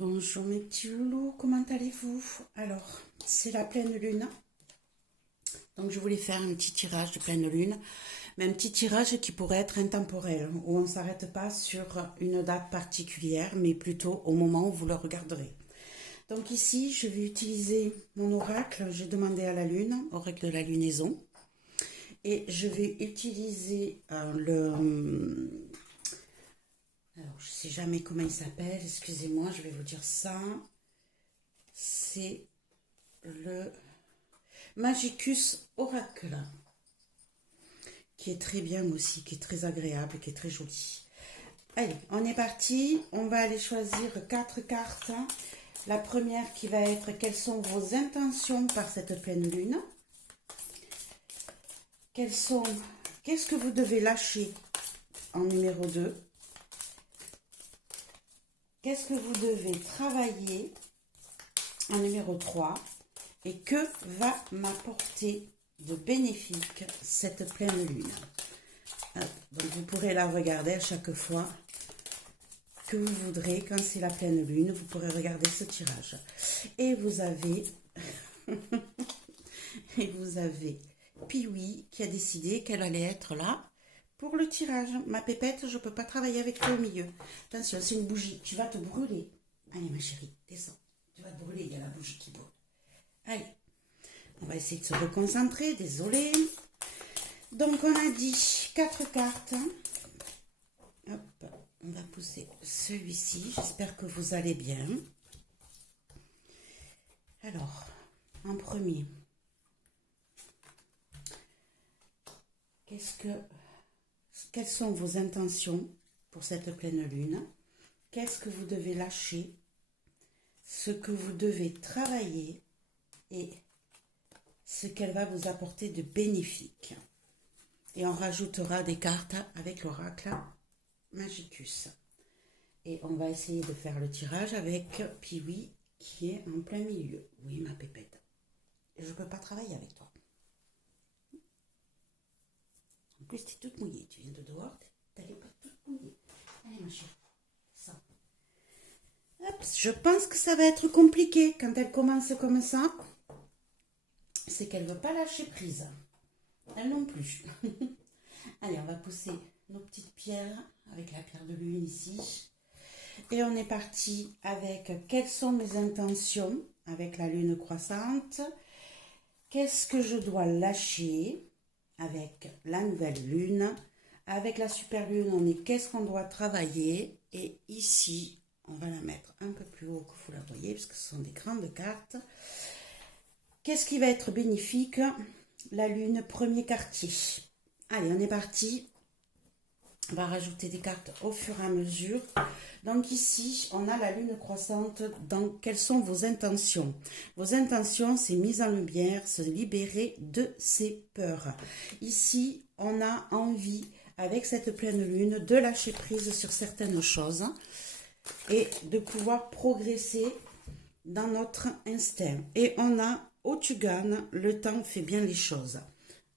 Bonjour mes petits loulous, comment allez-vous? Alors, c'est la pleine lune, donc je voulais faire un petit tirage de pleine lune, mais un petit tirage qui pourrait être intemporel, où on ne s'arrête pas sur une date particulière, mais plutôt au moment où vous le regarderez. Donc ici, je vais utiliser mon oracle, j'ai demandé à la lune, oracle de la lunaison, et je vais utiliser alors, je ne sais jamais comment il s'appelle, excusez-moi, je vais vous dire ça. C'est le Magicus Oracle, qui est très bien aussi, qui est très agréable, qui est très joli. Allez, on est parti. On va aller choisir 4 cartes. La première qui va être quelles sont vos intentions par cette pleine lune. Qu'est-ce que vous devez lâcher en numéro 2. Qu'est-ce que vous devez travailler en numéro 3 et que va m'apporter de bénéfique cette pleine lune. Donc vous pourrez la regarder à chaque fois que vous voudrez. Quand c'est la pleine lune, vous pourrez regarder ce tirage. Et vous avez Piwi qui a décidé qu'elle allait être là pour le tirage. Ma pépette, je ne peux pas travailler avec toi au milieu. Attention, c'est une bougie. Tu vas te brûler. Allez, ma chérie, descends. Tu vas te brûler, il y a la bougie qui brûle. Allez, on va essayer de se reconcentrer. Désolée. Donc, on a dit 4 cartes. Hop, on va pousser celui-ci. J'espère que vous allez bien. Alors, en premier, quelles sont vos intentions pour cette pleine lune? Qu'est-ce que vous devez lâcher? Ce que vous devez travailler et ce qu'elle va vous apporter de bénéfique. Et on rajoutera des cartes avec l'oracle Magicus. Et on va essayer de faire le tirage avec Piwi qui est en plein milieu. Oui, ma pépette. Je ne peux pas travailler avec toi. En plus, tu es toute mouillée. Tu viens de dehors, tu n'allais pas toute mouillée. Allez, ma chérie. Ça. Hop, je pense que ça va être compliqué quand elle commence comme ça. C'est qu'elle ne veut pas lâcher prise. Elle non plus. Allez, on va pousser nos petites pierres avec la pierre de lune ici. Et on est parti avec quelles sont mes intentions avec la lune croissante. Qu'est-ce que je dois lâcher avec la nouvelle lune. Avec la super lune, on est qu'est-ce qu'on doit travailler. Et ici, on va la mettre un peu plus haut que vous la voyez, parce que ce sont des grandes cartes. Qu'est-ce qui va être bénéfique? La lune, premier quartier. Allez, on est parti. On va rajouter des cartes au fur et à mesure. Donc ici, on a la lune croissante. Donc, quelles sont vos intentions? Vos intentions, c'est mise en lumière, se libérer de ses peurs. Ici, on a envie, avec cette pleine lune, de lâcher prise sur certaines choses et de pouvoir progresser dans notre instinct. Et on a Otugan, le temps fait bien les choses.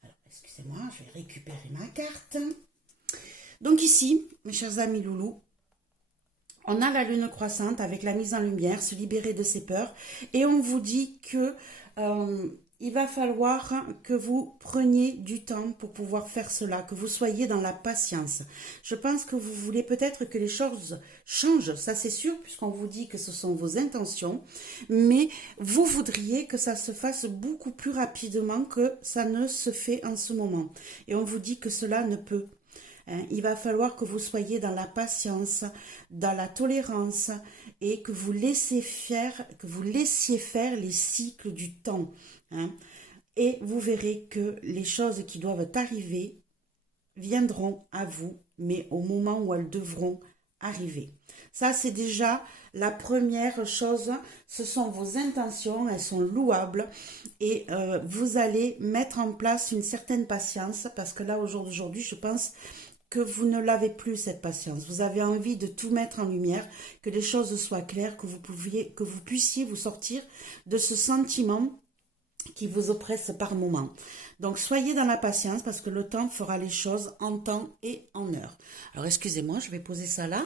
Alors, excusez-moi, je vais récupérer ma carte. Donc ici, mes chers amis loulous, on a la lune croissante avec la mise en lumière, se libérer de ses peurs. Et on vous dit que il va falloir que vous preniez du temps pour pouvoir faire cela, que vous soyez dans la patience. Je pense que vous voulez peut-être que les choses changent, ça c'est sûr, puisqu'on vous dit que ce sont vos intentions. Mais vous voudriez que ça se fasse beaucoup plus rapidement que ça ne se fait en ce moment. Et on vous dit que cela ne peut. Il va falloir que vous soyez dans la patience, dans la tolérance et que vous laissiez faire les cycles du temps. Et vous verrez que les choses qui doivent arriver viendront à vous, mais au moment où elles devront arriver. Ça, c'est déjà la première chose. Ce sont vos intentions, elles sont louables et vous allez mettre en place une certaine patience parce que là, aujourd'hui, je pense que vous ne l'avez plus cette patience. Vous avez envie de tout mettre en lumière, que les choses soient claires, que vous puissiez vous sortir de ce sentiment qui vous oppresse par moment. Donc, soyez dans la patience parce que le temps fera les choses en temps et en heure. Alors, excusez-moi, je vais poser ça là,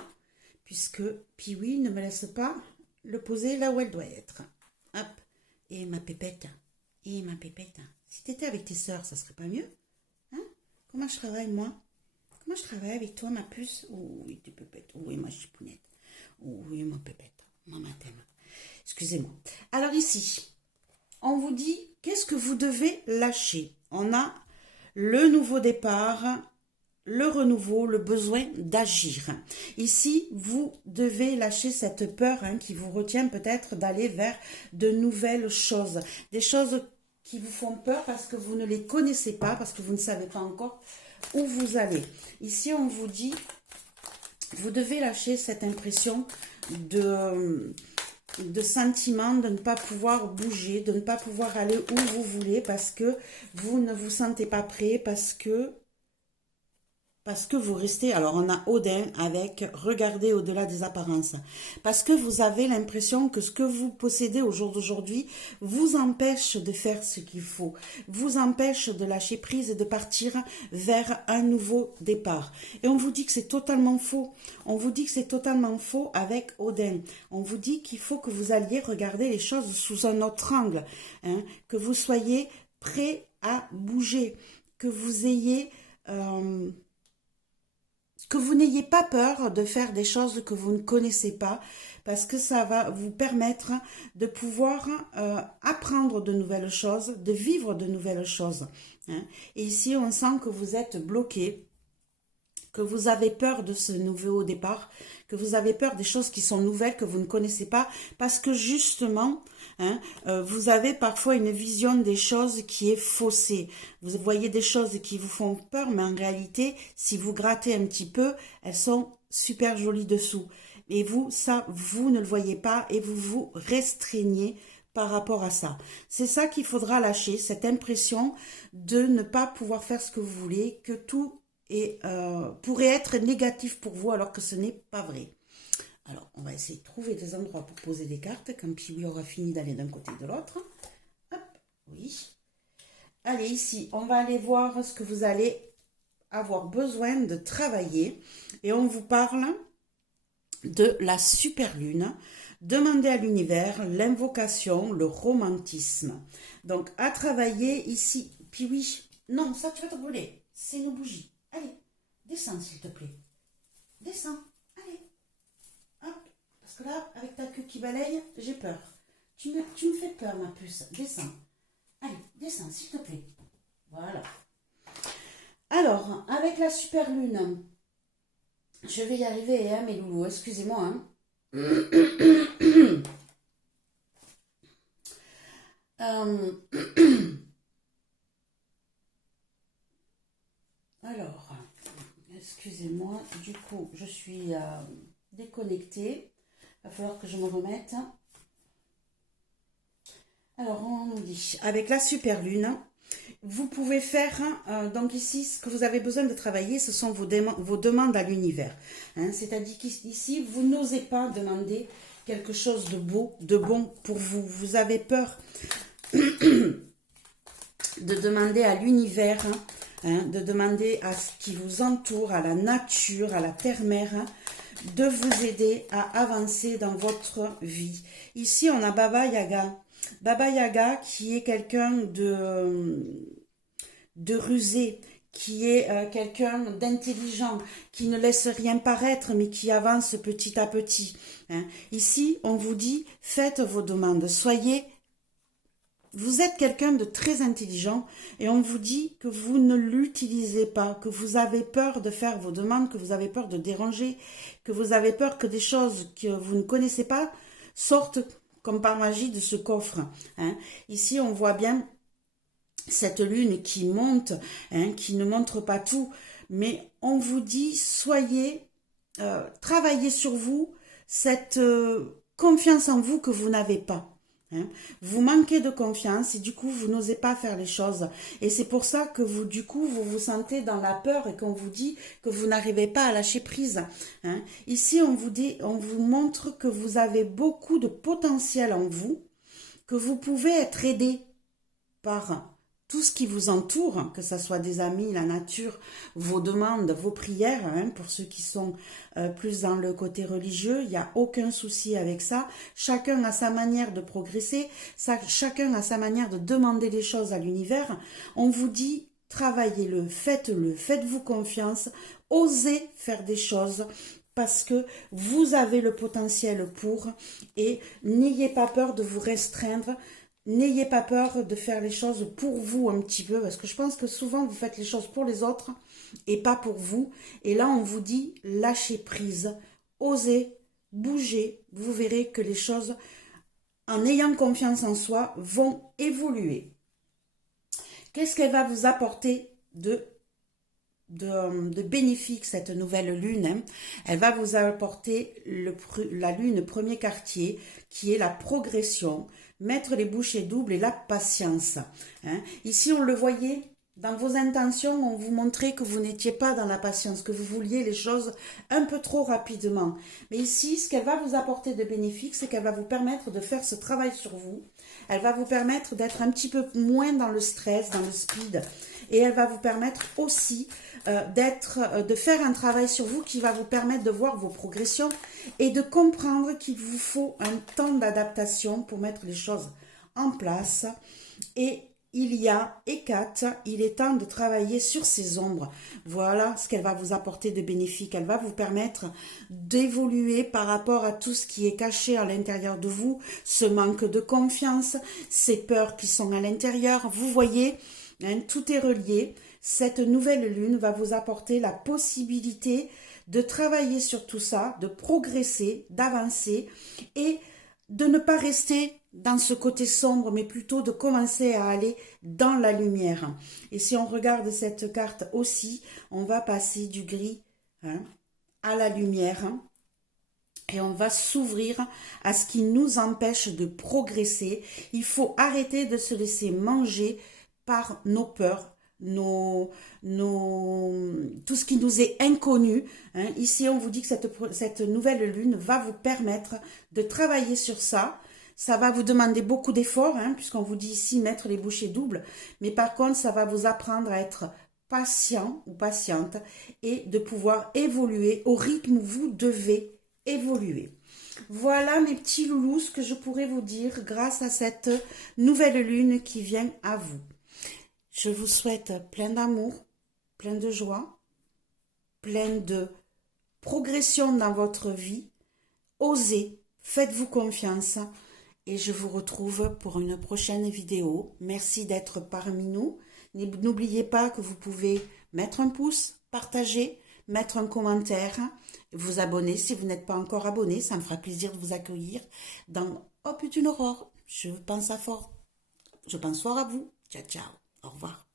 puisque Piwi ne me laisse pas le poser là où elle doit être. Hop. Et ma pépette. Et ma pépette. Si tu étais avec tes sœurs, ça serait pas mieux? Hein? Comment je travaille, moi? Comment je travaille avec toi, ma puce? Oui, tes pépettes. Oui, ma chipounette. Oui, ma pépette. Maman t'aime. Excusez-moi. Alors ici, on vous dit, qu'est-ce que vous devez lâcher? On a le nouveau départ, le renouveau, le besoin d'agir. Ici, vous devez lâcher cette peur qui vous retient peut-être d'aller vers de nouvelles choses. Des choses qui vous font peur parce que vous ne les connaissez pas, parce que vous ne savez pas encore où vous allez. Ici, on vous dit, vous devez lâcher cette impression de sentiment de ne pas pouvoir bouger, de ne pas pouvoir aller où vous voulez parce que vous ne vous sentez pas prêt, parce que vous restez, alors on a Odin avec regarder au-delà des apparences, parce que vous avez l'impression que ce que vous possédez au jour d'aujourd'hui vous empêche de faire ce qu'il faut, vous empêche de lâcher prise et de partir vers un nouveau départ. Et on vous dit que c'est totalement faux, on vous dit que c'est totalement faux avec Odin, on vous dit qu'il faut que vous alliez regarder les choses sous un autre angle, que vous soyez prêt à bouger, que vous ayez... que vous n'ayez pas peur de faire des choses que vous ne connaissez pas, parce que ça va vous permettre de pouvoir apprendre de nouvelles choses, de vivre de nouvelles choses. Et ici, on sent que vous êtes bloqué, que vous avez peur de ce nouveau départ, que vous avez peur des choses qui sont nouvelles, que vous ne connaissez pas, parce que justement, vous avez parfois une vision des choses qui est faussée. Vous voyez des choses qui vous font peur, mais en réalité, si vous grattez un petit peu, elles sont super jolies dessous. Et vous, ça, vous ne le voyez pas et vous vous restreignez par rapport à ça. C'est ça qu'il faudra lâcher, cette impression de ne pas pouvoir faire ce que vous voulez, que tout pourrait être négatif pour vous alors que ce n'est pas vrai. Alors, on va essayer de trouver des endroits pour poser des cartes quand Piwi aura fini d'aller d'un côté et de l'autre. Hop, oui. Allez, ici, on va aller voir ce que vous allez avoir besoin de travailler. Et on vous parle de la super lune. Demandez à l'univers l'invocation, le romantisme. Donc, à travailler ici. Piwi, non, ça tu vas te brûler. C'est nos bougies. Allez, descends s'il te plaît. Descends, allez. Hop, parce que là, avec ta queue qui balaye, j'ai peur. Tu me fais peur, ma puce. Descends. Allez, descends, s'il te plaît. Voilà. Alors, avec la super lune, je vais y arriver, mes loulous. Excusez-moi, Alors, excusez-moi, du coup, je suis déconnectée. Il va falloir que je me remette. Alors, on nous dit, avec la super lune, vous pouvez faire, donc ici, ce que vous avez besoin de travailler, ce sont vos demandes à l'univers. C'est-à-dire qu'ici, vous n'osez pas demander quelque chose de beau, de bon pour vous. Vous avez peur de demander à l'univers, de demander à ce qui vous entoure, à la nature, à la terre-mère, de vous aider à avancer dans votre vie. Ici, on a Baba Yaga. Baba Yaga qui est quelqu'un de rusé, qui est quelqu'un d'intelligent, qui ne laisse rien paraître, mais qui avance petit à petit. Ici, on vous dit, faites vos demandes, vous êtes quelqu'un de très intelligent et on vous dit que vous ne l'utilisez pas, que vous avez peur de faire vos demandes, que vous avez peur de déranger, que vous avez peur que des choses que vous ne connaissez pas sortent comme par magie de ce coffre. Ici, on voit bien cette lune qui monte, qui ne montre pas tout, mais on vous dit, travaillez sur vous, cette confiance en vous que vous n'avez pas. Vous manquez de confiance et du coup vous n'osez pas faire les choses et c'est pour ça que vous vous sentez dans la peur et qu'on vous dit que vous n'arrivez pas à lâcher prise. Ici on vous montre que vous avez beaucoup de potentiel en vous, que vous pouvez être aidé par tout ce qui vous entoure, que ce soit des amis, la nature, vos demandes, vos prières, hein, pour ceux qui sont plus dans le côté religieux, il n'y a aucun souci avec ça. Chacun a sa manière de progresser, chacun a sa manière de demander les choses à l'univers. On vous dit, travaillez-le, faites-vous confiance, osez faire des choses, parce que vous avez le potentiel pour, et n'ayez pas peur de vous restreindre. N'ayez pas peur de faire les choses pour vous un petit peu, parce que je pense que souvent vous faites les choses pour les autres et pas pour vous. Et là, on vous dit lâchez prise, osez, bougez. Vous verrez que les choses, en ayant confiance en soi, vont évoluer. Qu'est-ce qu'elle va vous apporter de bénéfique, cette nouvelle lune, hein? Elle va vous apporter la lune premier quartier, qui est la progression, mettre les bouchées doubles et la patience, hein? Ici, on le voyait, dans vos intentions, on vous montrait que vous n'étiez pas dans la patience, que vous vouliez les choses un peu trop rapidement. Mais ici, ce qu'elle va vous apporter de bénéfique, c'est qu'elle va vous permettre de faire ce travail sur vous. Elle va vous permettre d'être un petit peu moins dans le stress, dans le speed. Et elle va vous permettre aussi de faire un travail sur vous qui va vous permettre de voir vos progressions et de comprendre qu'il vous faut un temps d'adaptation pour mettre les choses en place. Et il y a Hécate, il est temps de travailler sur ces ombres. Voilà ce qu'elle va vous apporter de bénéfique. Elle va vous permettre d'évoluer par rapport à tout ce qui est caché à l'intérieur de vous, ce manque de confiance, ces peurs qui sont à l'intérieur. Vous voyez, hein, tout est relié. Cette nouvelle lune va vous apporter la possibilité de travailler sur tout ça, de progresser, d'avancer et de ne pas rester dans ce côté sombre, mais plutôt de commencer à aller dans la lumière. Et si on regarde cette carte aussi, on va passer du gris, hein, à la lumière, hein, et on va s'ouvrir à ce qui nous empêche de progresser. Il faut arrêter de se laisser manger par nos peurs, tout ce qui nous est inconnu, hein. Ici, on vous dit que cette nouvelle lune va vous permettre de travailler sur ça. Ça va vous demander beaucoup d'efforts, hein, puisqu'on vous dit ici mettre les bouchées doubles. Mais par contre, ça va vous apprendre à être patient ou patiente et de pouvoir évoluer au rythme où vous devez évoluer. Voilà mes petits loulous, ce que je pourrais vous dire grâce à cette nouvelle lune qui vient à vous. Je vous souhaite plein d'amour, plein de joie, plein de progression dans votre vie. Osez, faites-vous confiance et je vous retrouve pour une prochaine vidéo. Merci d'être parmi nous. N'oubliez pas que vous pouvez mettre un pouce, partager, mettre un commentaire, vous abonner si vous n'êtes pas encore abonné. Ça me fera plaisir de vous accueillir dans Hop une aurore. Je pense fort à vous. Ciao, ciao. Au revoir.